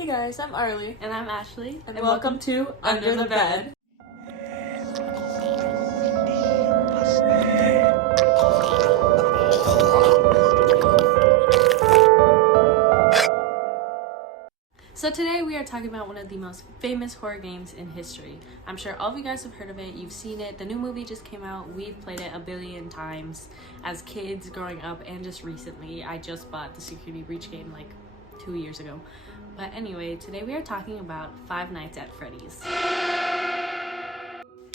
Hey guys, I'm Arlie. And I'm Ashley. And welcome to Under the Bed. So today we are talking about one of the most famous horror games in history. I'm sure all of you guys have heard of it, you've seen it, the new movie just came out, we've played it a billion times as kids growing up and just recently. I just bought the Security Breach game like 2 years ago. But anyway, today we are talking about Five Nights at Freddy's.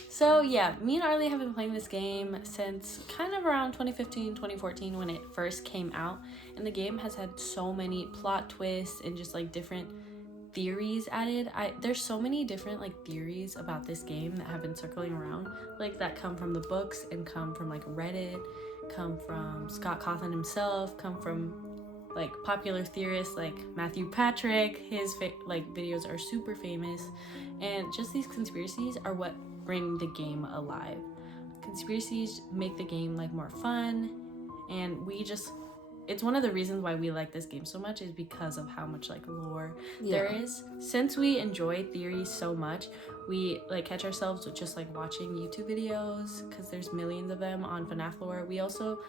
So yeah, me and Arlie have been playing this game since kind of around 2015, 2014 when it first came out. And the game has had so many plot twists and just like different theories added. There's so many different like theories about this game that have been circling around, like that come from the books and come from like Reddit, come from Scott Cawthon himself, come from like popular theorists like Matthew Patrick. His like videos are super famous, and just these conspiracies are what bring the game alive. Conspiracies make the game like more fun, and it's one of the reasons why we like this game so much is because of how much like lore there is. Since we enjoy theories so much, we like catch ourselves with just like watching YouTube videos because there's millions of them on FNAF lore. We also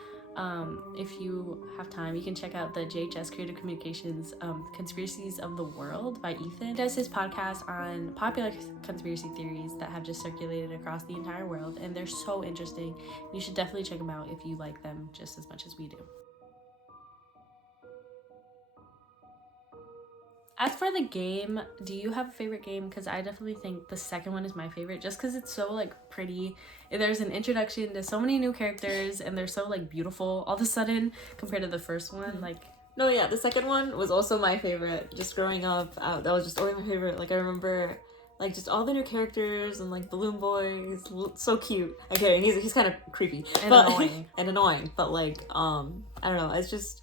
if you have time, you can check out the JHS Creative Communications Conspiracies of the World by Ethan. He does his podcast on popular conspiracy theories that have just circulated across the entire world, and they're so interesting. You should definitely check them out if you like them just as much as we do. As for the game, do you have a favorite game? Because I definitely think the second one is my favorite just because it's so like pretty. There's an introduction to so many new characters and they're so like beautiful all of a sudden compared to the first one. No, yeah, the second one was also my favorite. Just growing up, that was just always my favorite. Like I remember like just all the new characters and like Balloon Boy is so cute. Okay, and he's kind of creepy and annoying. But like I don't know, it's just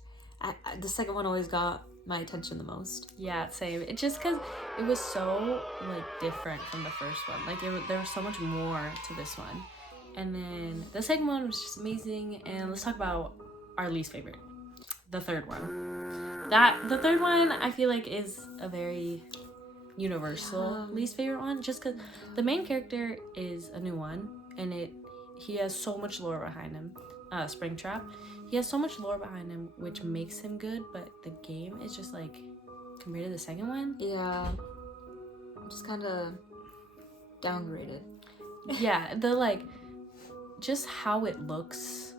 the second one always got my attention the most. Yeah, same. It's just because it was so like different from the first one. Like there was so much more to this one, and then the second one was just amazing. And let's talk about our least favorite, the third one. The third one I feel like is a very universal least favorite one, just because the main character is a new one, and he has so much lore behind him. Springtrap. He has so much lore behind him, which makes him good, but the game is just like, compared to the second one? Yeah. Just kind of downgraded. Yeah, the like, just how it looks,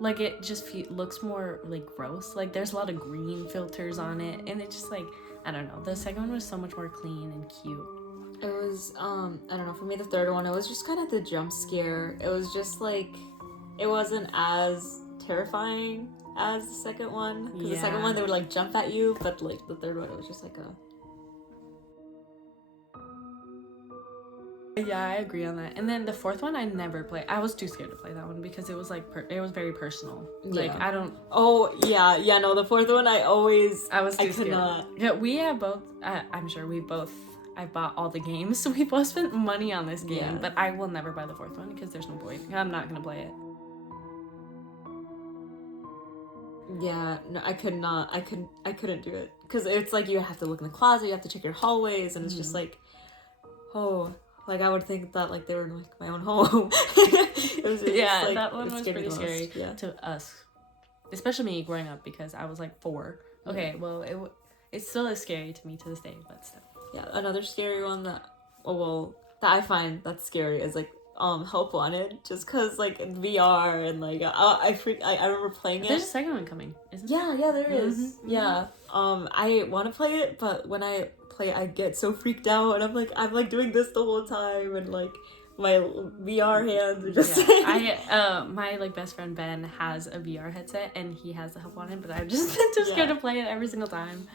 like it just looks more like gross. Like there's a lot of green filters on it, and it just like, I don't know. The second one was so much more clean and cute. It was, I don't know, for me the third one, it was just kind of the jump scare. It was just like, it wasn't as terrifying as the second one, because the second one they would like jump at you, but like the third one it was just like Yeah, I agree on that. And then the fourth one I never played. I was too scared to play that one because it was like it was very personal. Like I don't. Oh yeah, no, the fourth one I was too scared. Yeah, we have both. I'm sure we both. I bought all the games, so we both spent money on this game. But I will never buy the fourth one because there's no point. I'm not gonna play it. Yeah, no, I couldn't do it because it's like you have to look in the closet, you have to check your hallways, and it's just like, oh, like I would think that like they were in like my own home. It was just, like, that one was pretty scary to us, especially me growing up because I was like 4. Okay, well it still is scary to me to this day, but still. Yeah, another scary one that I find that's scary is like Help Wanted, just because like in VR and like I remember playing it. There's a second one coming, isn't there? Yeah, there is. Mm-hmm. Yeah. I want to play it, but when I play I get so freaked out and I'm like doing this the whole time and like my VR hands are just my like best friend Ben has a VR headset and he has the Help Wanted, but I've just been too scared to play it every single time.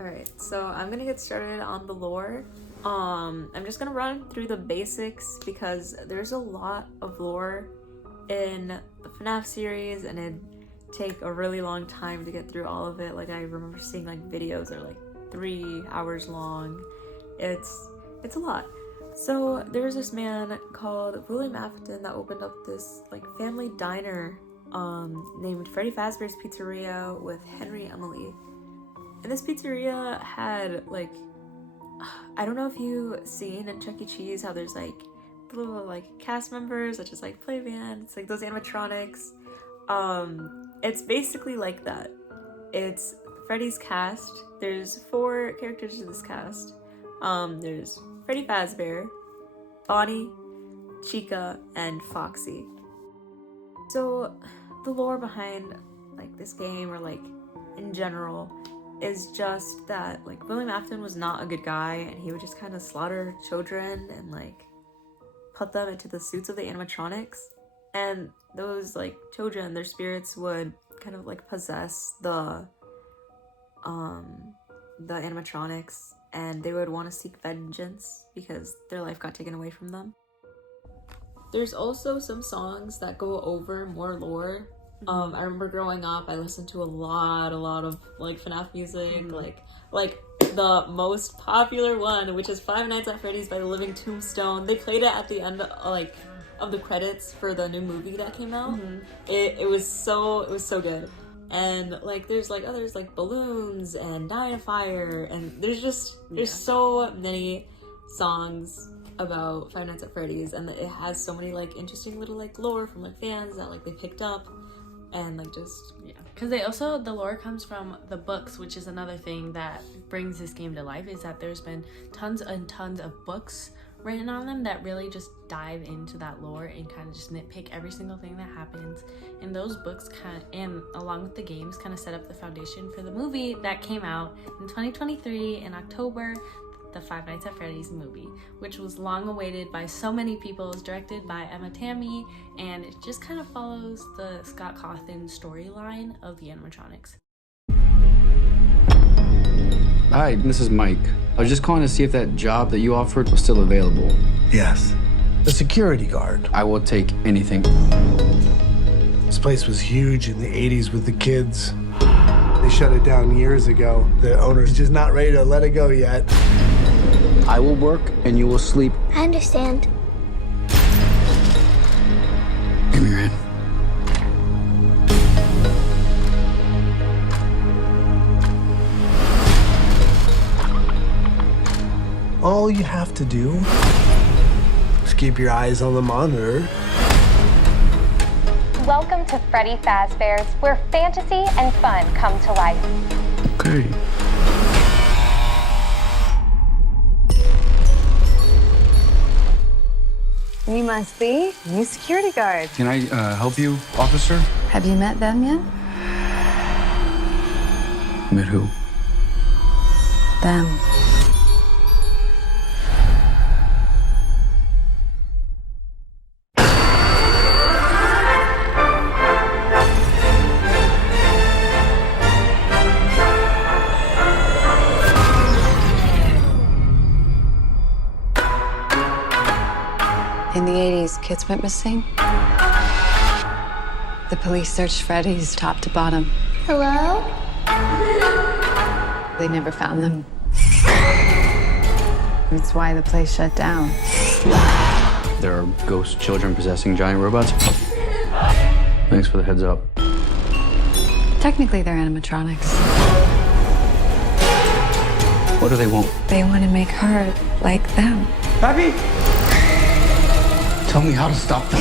Alright, so I'm gonna get started on the lore. I'm just gonna run through the basics because there's a lot of lore in the FNAF series and it'd take a really long time to get through all of it. Like I remember seeing like videos that are like 3 hours long. It's a lot. So there was this man called William Afton that opened up this like family diner named Freddy Fazbear's Pizzeria with Henry Emily. And this pizzeria had like, I don't know if you've seen in Chuck E. Cheese how there's like little like cast members such as like play band, it's like those animatronics. It's basically like that. It's Freddy's cast. There's 4 characters in this cast. There's Freddy Fazbear, Bonnie, Chica, and Foxy. So the lore behind like this game, or like in general, is just that like William Afton was not a good guy, and he would just kind of slaughter children and like put them into the suits of the animatronics, and those like children, their spirits would kind of like possess the animatronics, and they would want to seek vengeance because their life got taken away from them. There's also some songs that go over more lore. I remember growing up, I listened to a lot of like FNAF music, like the most popular one, which is Five Nights at Freddy's by the Living Tombstone. They played it at the end of the credits for the new movie that came out. It was so good. And like there's like others like Balloons and Die in Fire, and there's so many songs about Five Nights at Freddy's, and it has so many like interesting little like lore from like fans that like they picked up, and like just because the lore comes from the books, which is another thing that brings this game to life, is that there's been tons and tons of books written on them that really just dive into that lore and kind of just nitpick every single thing that happens. And those books and along with the games kind of set up the foundation for the movie that came out in 2023 in October, the Five Nights at Freddy's movie, which was long awaited by so many people. It's directed by Emma Tammy, and it just kind of follows the Scott Cawthon storyline of the animatronics. Hi, this is Mike. I was just calling to see if that job that you offered was still available. Yes. The security guard. I will take anything. This place was huge in the 80s with the kids. They shut it down years ago. The owner's just not ready to let it go yet. I will work and you will sleep. I understand. Give me your hand. All you have to do is keep your eyes on the monitor. Welcome to Freddy Fazbear's, where fantasy and fun come to life. Okay. You must be a new security guard. Can I help you, officer? Have you met them yet? Met who? Them. In the 80s, kids went missing. The police searched Freddy's top to bottom. Hello? They never found them. That's why the place shut down. There are ghost children possessing giant robots. Thanks for the heads up. Technically, they're animatronics. What do they want? They want to make her like them. Happy? Tell me how to stop them.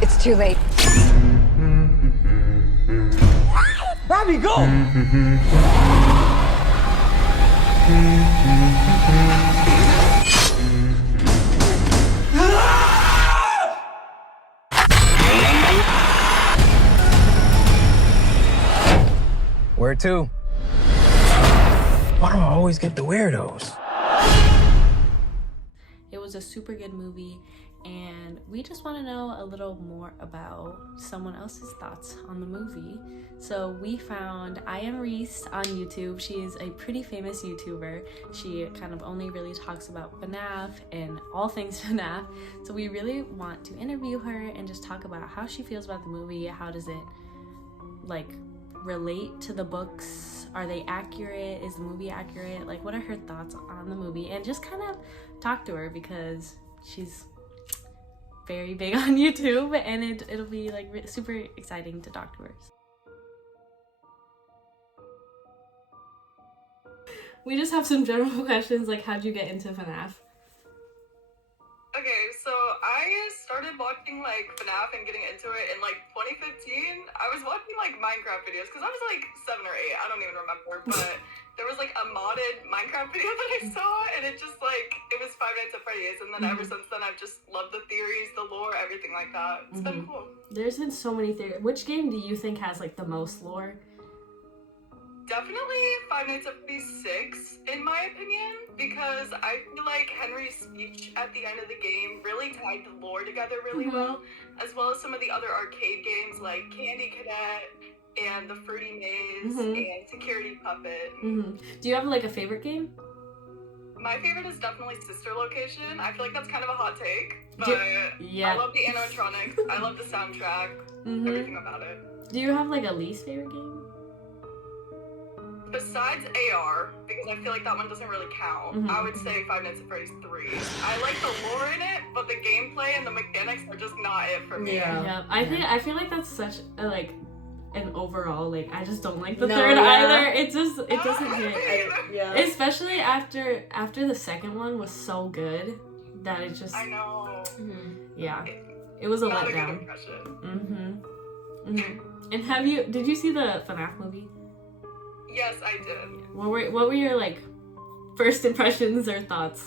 It's too late. Robbie, go! Where to? Why do I always get the weirdos? It was a super good movie, and we just want to know a little more about someone else's thoughts on the movie. So we found IamReese on YouTube. She is a pretty famous YouTuber. She kind of only really talks about FNAF and all things FNAF. So we really want to interview her and just talk about how she feels about the movie. How does it like relate to the books? Are they accurate? Is the movie accurate? Like, what are her thoughts on the movie? And just kind of talk to her, because she's very big on YouTube, and it'll be like super exciting to talk to her. We just have some general questions like, how'd you get into FNAF? Okay, so I started watching like FNAF and getting into it in like 2015. I was watching like Minecraft videos because I was like 7 or 8, I don't even remember, but there was like a modded Minecraft video that I saw, and it just like, it was Five Nights at Freddy's, and then ever since then I've just loved the theories, the lore, everything like that. It's been cool. There's been so many theories. Which game do you think has like the most lore? Definitely Five Nights at Freddy's 6, in my opinion, because I feel like Henry's speech at the end of the game really tied the lore together really well as some of the other arcade games like Candy Cadet and the Fruity Maze and Security Puppet. Do you have like a favorite game? My favorite is definitely Sister Location. I feel like that's kind of a hot take, but yeah. I love the animatronics, I love the soundtrack, everything about it. Do you have like a least favorite game? Besides AR, because I feel like that one doesn't really count, I would say Five Nights at Freddy's 3. I like the lore in it, but the gameplay and the mechanics are just not it for me. Yeah. I feel like that's such a like an overall, like, I just don't like the third either. It doesn't hit. Especially after the second one was so good that it just, I know. Yeah. It was a Not letdown. a good impression. And did you see the FNAF movie? Yes, I did. What were your like first impressions or thoughts?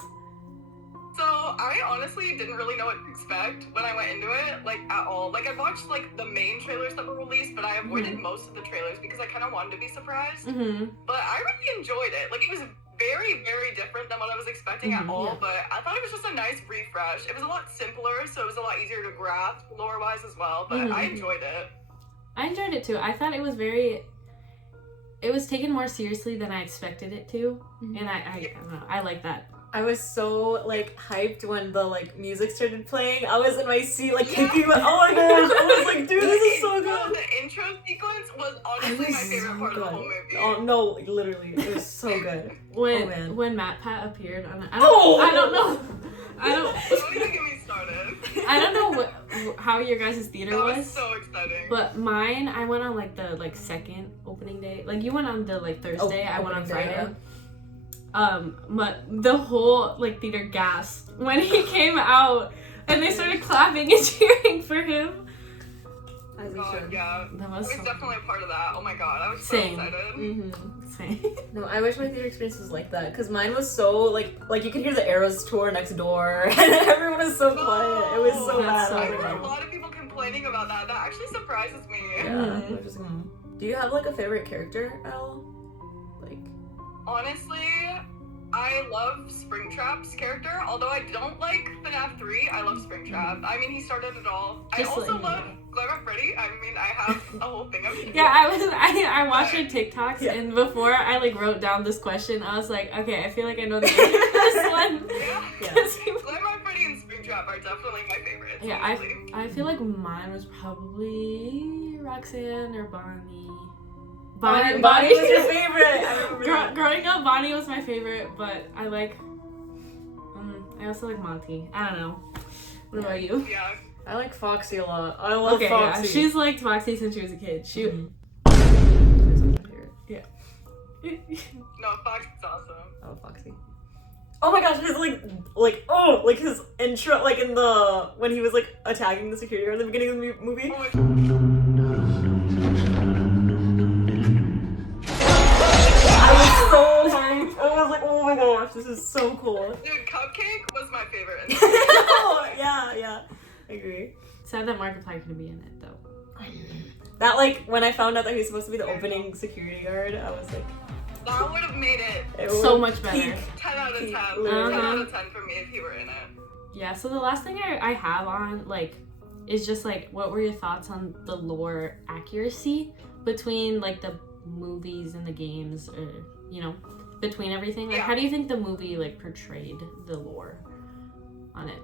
So I honestly didn't really know what to expect when I went into it, like at all. Like I watched like the main trailers that were released, but I avoided most of the trailers because I kind of wanted to be surprised. But I really enjoyed it. Like it was very, very different than what I was expecting at all, but I thought it was just a nice refresh. It was a lot simpler, so it was a lot easier to grasp lore-wise as well, but I enjoyed it. I enjoyed it too. I thought it was taken more seriously than I expected it to, and I don't know, I like that. I was so like hyped when the like music started playing. I was in my seat like kicking my, oh my gosh, I was like, dude, this is so good. The intro sequence was honestly my favorite part of the whole movie. Oh no, literally, it was so good. When Matt Pat appeared on it, I don't know. Don't even get me started. I don't know how your guys' theater That was was. so exciting. But mine, I went on like the like second opening day. Like you went on the like Thursday, I went on Friday. But the whole like theater gasped when he came out, and they started clapping and cheering for him. Yeah, That was I was so definitely a part of that. Oh my god, I was so excited. Same. No, I wish my theater experience was like that, because mine was so like you could hear the Arrows tour next door, and everyone was so quiet. It was so bad. I heard a lot of people complaining about that. That actually surprises me. Yeah. Do you have like a favorite character at all? Like, honestly, I love Springtrap's character. Although I don't like FNAF 3, I love Springtrap. I mean, he started it all. I also love Glamour Freddy. I mean, I have a whole thing of him. Yeah, I watched your TikToks, and before I like wrote down this question, I was like, okay, I feel like I know the answer to this one. Glamour Freddy and Springtrap are definitely my favorites. Yeah, I feel like mine was probably Roxanne or Bonnie. Bonnie was your favorite. I remember that. Growing up, Bonnie was my favorite, but I also like Monty. I don't know. What about you? Yeah. I like Foxy a lot. I love Foxy. Yeah, she's liked Foxy since she was a kid. Yeah. No, Foxy's awesome. Oh, Foxy. Oh my gosh, his like his intro, like in the when he was like attacking the security guard at the beginning of the movie. Oh my so hyped. I was like, oh my gosh, this is so cool. Dude, Cupcake was my favorite. yeah, I agree. Sad that Markiplier couldn't be in it though. That like when I found out that he was supposed to be the opening security guard, I was like, that would have made it so much better. 10 out of 10. 10 out of 10 for me if he were in it. Yeah, so the last thing I have on like is just like, what were your thoughts on the lore accuracy between like the movies and the games, or you know, between everything? Like, how do you think the movie like portrayed the lore on it?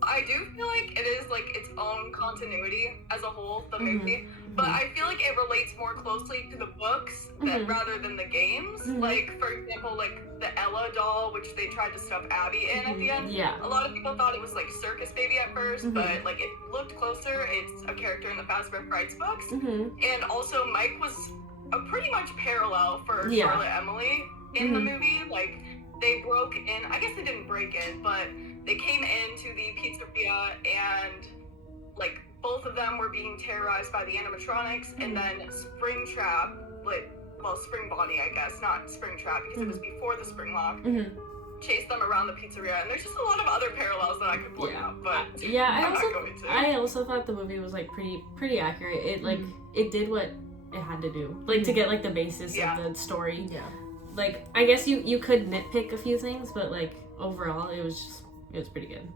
I do feel like it is like its own continuity as a whole, the movie, but I feel like it relates more closely to the books rather than the games. Like, for example, like the Ella doll, which they tried to stuff Abby in at the end. Yeah. A lot of people thought it was like Circus Baby at first, but like if you looked closer, it's a character in the Fazbear Frights books. And also Mike was a pretty much parallel for Charlotte Emily in the movie. Like, they broke in, I guess they didn't break in, but they came into the pizzeria and like both of them were being terrorized by the animatronics, and then Springtrap, like, well, Spring Bonnie, I guess, not Springtrap because it was before the Spring Lock, chased them around the pizzeria. And there's just a lot of other parallels that I could point out, but I'm not going to. I also thought the movie was like pretty accurate. It like it did what it had to do, like to get like the basis of the story. Yeah. Like, I guess you could nitpick a few things, but like overall it was pretty good.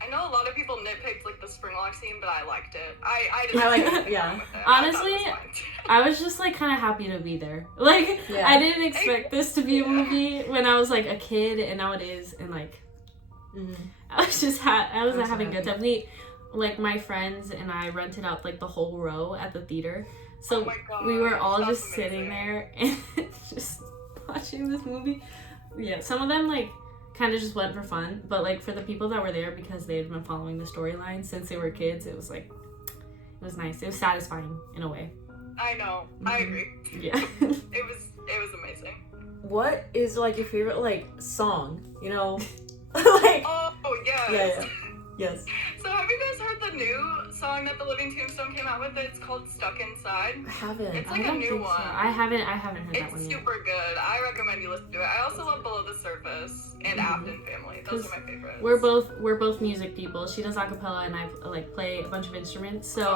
I know a lot of people nitpicked like the Springlock scene, but I liked it. I didn't. I like it. Yeah. Honestly, I was just like kind of happy to be there. Like, I didn't expect this to be a movie when I was like a kid, and now it is, and like I was just having a good time. Like my friends and I rented out like the whole row at the theater, so we were all just sitting there and just watching this movie. Yeah, some of them like kind of just went for fun, but like for the people that were there because they had been following the storyline since they were kids, it was like, it was nice. It was satisfying in a way. I know. I agree. Yeah. It was amazing. What is like your favorite like song? You know, like. Oh yes. Yeah. Yes. So have you guys heard the new song that the Living Tombstone came out with? It's called Stuck Inside. I haven't. It's like a new one. So. I haven't heard that one It's yet. super good. I recommend you listen to it. I also love Below the Surface and Afton Family. Those are my favorites. We're both music people. She does acapella and I like play a bunch of instruments. So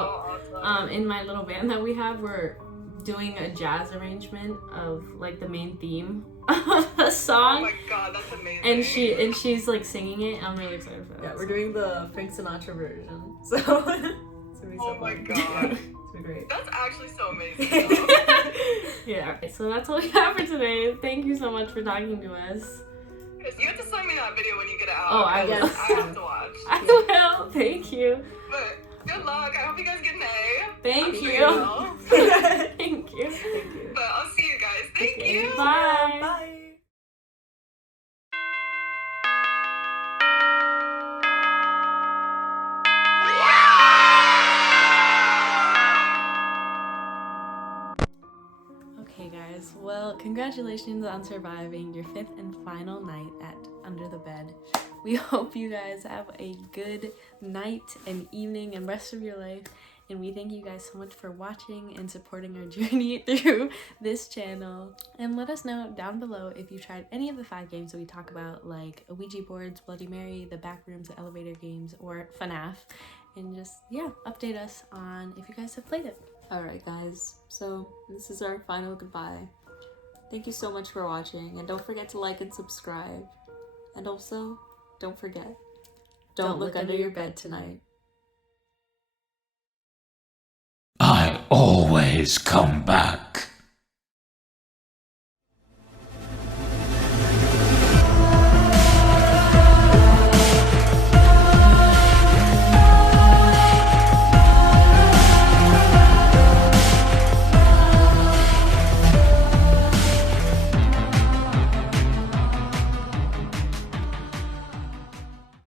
awesome. in my little band that we have, we're doing a jazz arrangement of like the main theme of the song. Oh my god, that's amazing. And she's like singing it. I'm really excited for that. Yeah, we're doing the Frank Sinatra version. So it's gonna be so Oh my fun. god. It's gonna be great. That's actually so amazing. Yeah. So that's all we have for today. Thank you so much for talking to us. You have to send me that video when you get it out. Oh, I will. I have to watch. I will. Thank you. But good luck. I hope you guys get an A. Thank I'm sure you. will. Thank you. Thank you. But I'll see you guys. Thank you. Bye. Bye. Okay guys, well, congratulations on surviving your 5th and final night at Under the Bed. We hope you guys have a good night and evening and rest of your life, and we thank you guys so much for watching and supporting our journey through this channel. And let us know down below if you've tried any of the 5 games that we talk about, like Ouija boards, Bloody Mary, the back rooms, the elevator games, or FNAF, and just, yeah, update us on if you guys have played it. Alright guys, so this is our final goodbye. Thank you so much for watching, and don't forget to like and subscribe. And also, don't forget, don't look under your bed tonight. I always come back.